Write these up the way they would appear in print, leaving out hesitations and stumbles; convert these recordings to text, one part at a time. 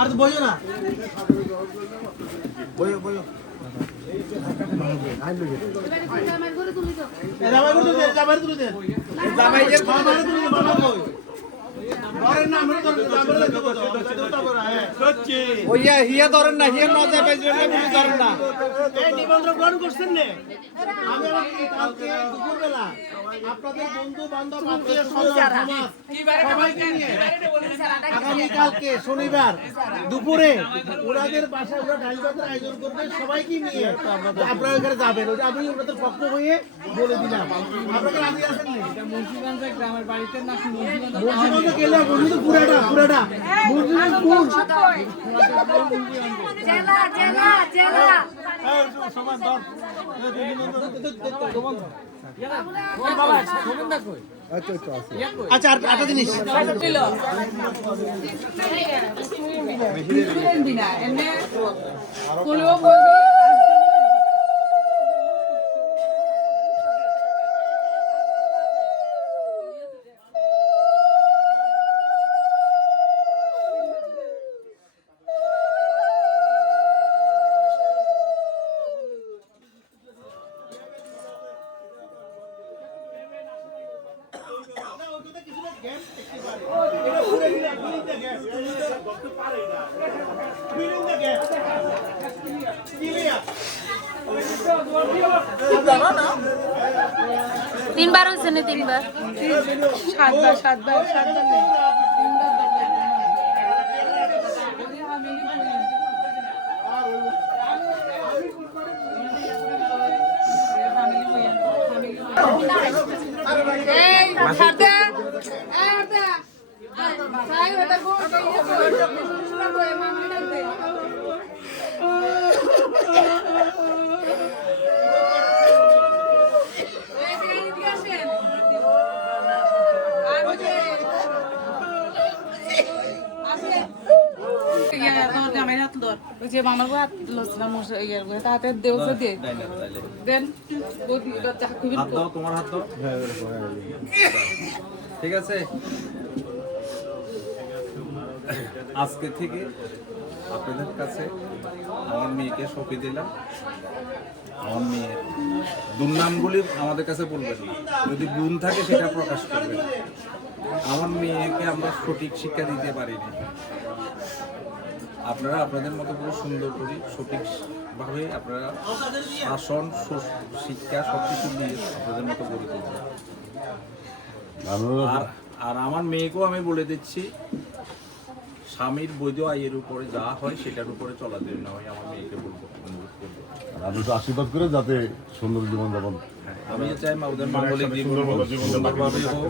আর তো বইও না বইও জামাই তুলে দে ধরেন না হিয়া না ধরেন না নিবন্ধন গ্রহণ করছেন না আমি কালকে দুপুরবেলা আপনাদের বন্ধু বান্ধব আত্মীয় স্বজন সবাইকে নিয়ে আগামীকালকে শনিবার দুপুরে ওনাদের বাসায় ওরা ডাল ভাতের আয়োজন করবে সবাইকে নিয়ে আপনারা এখানে যাবেন ওটা আমি ওনাদের পক্ষ হয়ে বলে দিলাম আপনারা রাজি আছেন না মুন্সিগঞ্জ গ্রামের বাড়িতে না মুন্সিগঞ্জ গেলে বন্ধু পুরাটা মুন্সিগঞ্জ কোন জেলা সমান ধর আচ্ছা আটা জিনিস তিনবার হয়েছে না তিনবার সাতবার নেই ঠিক আছে আজকে থেকে আপনাদের কাছে আমার মেয়েকে সঁপে দিলাম। আমার মেয়ের দুর্নামগুলি আমাদের কাছে বলবেন না, যদি গুণ থাকে সেটা প্রকাশ করবেন। আমার মেয়েকে আমরা সঠিক শিক্ষা দিতে পারিনি, আপনারা আপনাদের মতো করে সুন্দর করে সঠিকভাবে আপনারা শাসন শিক্ষা সব কিছু দিয়ে আপনাদের মতো করে তুলবেন। আর আমার মেয়েকেও আমি বলে দিচ্ছি, স্বামীর বৈধ আয়ের উপরে যা হয় সেটার উপরে চলার জন্য আমি আমার মেয়েকে বলবো, অনুরোধ করবো। আপনি তো আশীর্বাদ করে যাতে সুন্দর জীবনযাপন। আমি চাই ওদের মাঙ্গলিক সুন্দরভাবে হোক,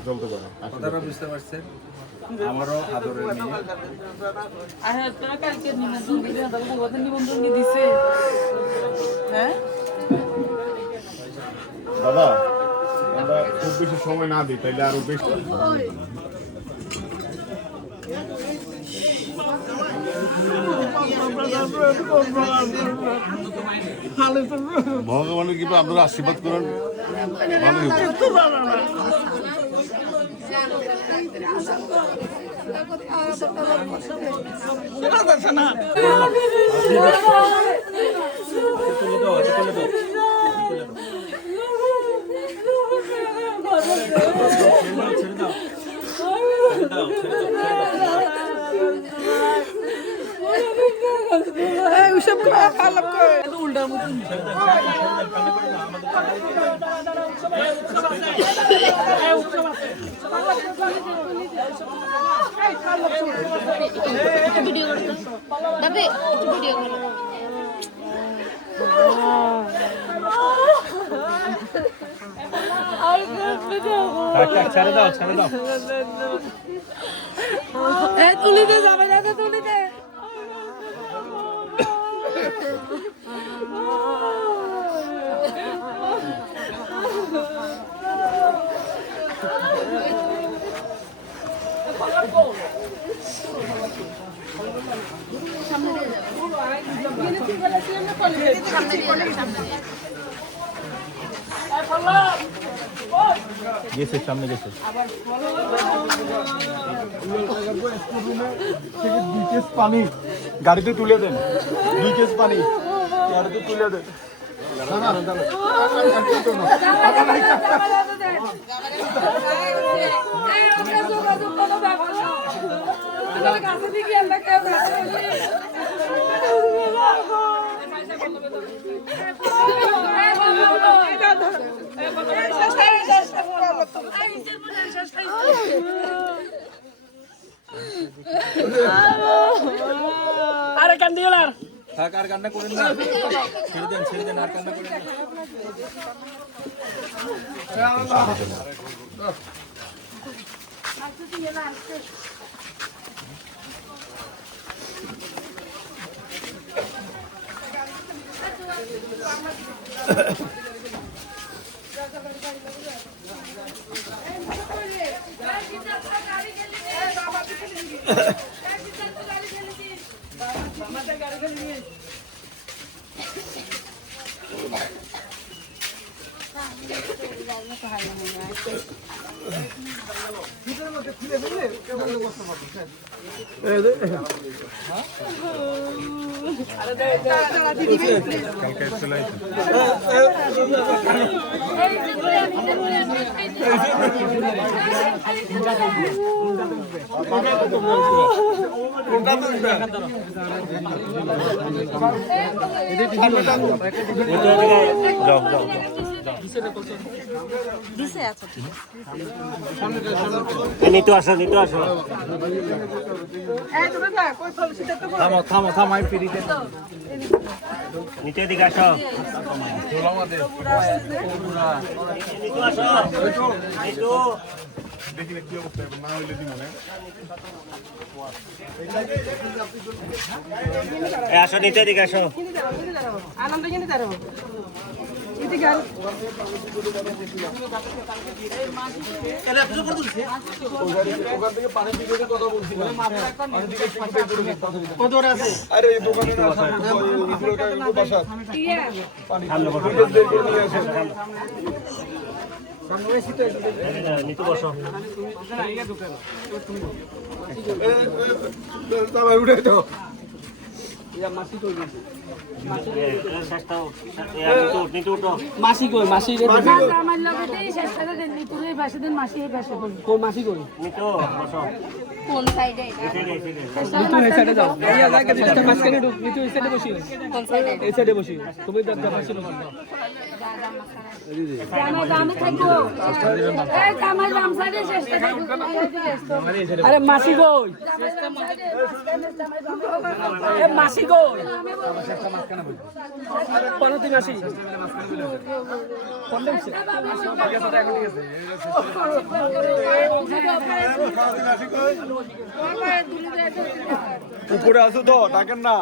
কথাটা বুঝতে পারছেন? আমারও আদরের মেয়ে। দাদা আমরা খুব বেশি সময় না দিই, তাইলে আরো বেশি ভগবানের কৃপা আপনারা আশীর্বাদ করেন। উল্টার মতন ভিডিও করতো দাদা, ভিডিও করো। ছেড়ে দাও তুলি দে যাবে দাদা, তুলি দে। গেছে সামনে গেছে। দুই কেস পানি গাড়িতে তুলে দেন, 2 কেস পানি গাড়িতে তুলে দেন। আরে কান্দি গেল থাক আর কান্না করেন না, ছেড়ে দেন আর কান্না করেন না। নিতে আসো থামো আমি ফিরি দেন। নিচে দিকে আসো দেখি কি অবস্থা না হইলে দিব না। আসো নিচে দিকে আসো আনন্দ কিনে তারো ওখান থেকে পানি দিকে কথা বলছি কত আছে আরে এই দোকানে না বাসা পানি নিয়ে আসেন। নিচে বসো উঠে তো নিচে উঠো মাসি কই মাসি আমার লগতে শেষ করে দেন তুই পাশে দেন মাসি এই পাশে বল কোন মাসি কই নিচে বসো কোন সাইডে এই সাইডে যাও এই আগে একটা মাঝখানে ঢুক নিচে এই সাইডে বসি কোন সাইডে এই সাইডে বসি তুমি দরজা পাশে বসো জানা জামে থাকো এই জামাই জাম সাইডে শেষ করে আরে মাসি কই এ মাসি কই পনতি মাসি কোন দিছে উপরে আছো তো ডাকেন না।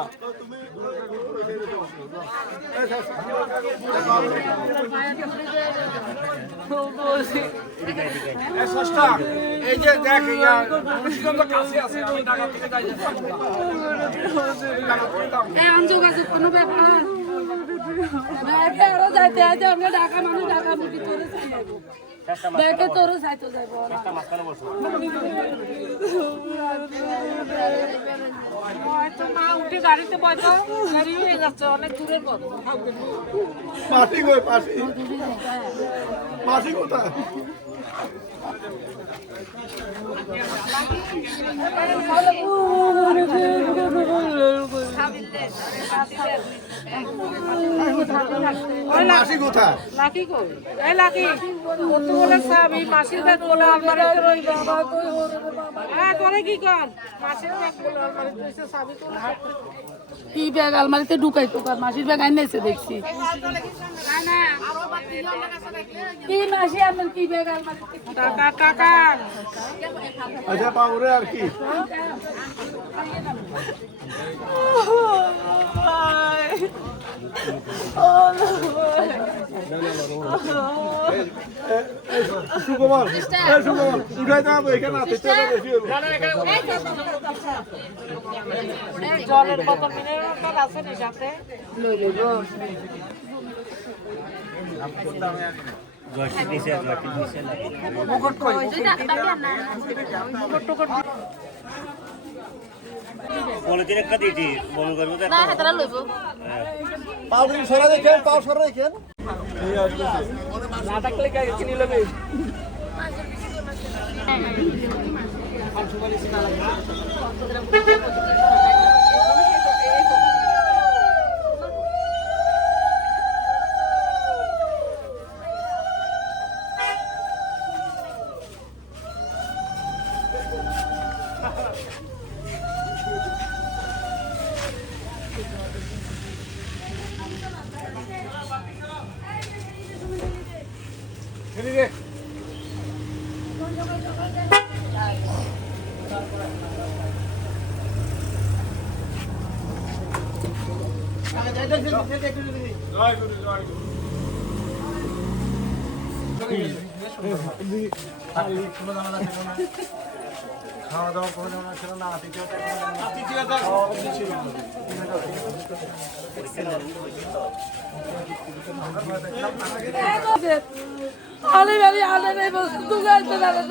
এই যে দেখ কাছে আছে আমি ঢাকা থেকে যাই যোগাযোগ কোনো ব্যাপার ব্যাগে আরো যাইতে আছে আমরা ঢাকা মানুষ ঢাকা মুখি তোরে যাইবো ব্যাগে তোরও যাইতে যাইবো হয়তো মা উঠে গাড়িতে বয়তো গাড়ি হয়ে যাচ্ছে অনেক দূরের পথ মাসি কই মাসি কোথায়? মাসি কোথায়? লাকি কই এই লাকি কত বলে সাবি মাসির ব্যাগ বলে আলমারিতে রই বাবা কই ওরে বাবা হ্যাঁ তোরে কি কর মাসির ব্যাগ বলে আলমারিতে রইছে সাবি তো কি ব্যাগ আলমারিতে ঢুকাই তো কর মাসির ব্যাগ আইনেছে দেখছি না না কি মাসি আপনার কি ব্যাগ আলমারিতে টাকা টাকা আচ্ছা পাউরে আর কি সুকুমার উঠাই দাও এখানে বেশি জলের বোতল মিনারেল আছে নি সাথে লই লইব জয়টির নিচে লাগে পলিথিন একটা দিয়েছি বমি করবো তো না হাতারা লইব পাও সরা দেখেন পাও সরা দেখেন খাওয়া দাওয়া কোনো জানা ছিল না আতিথিয়তা ছিল আলে আলে আলে বস্তু গাইতে লাগে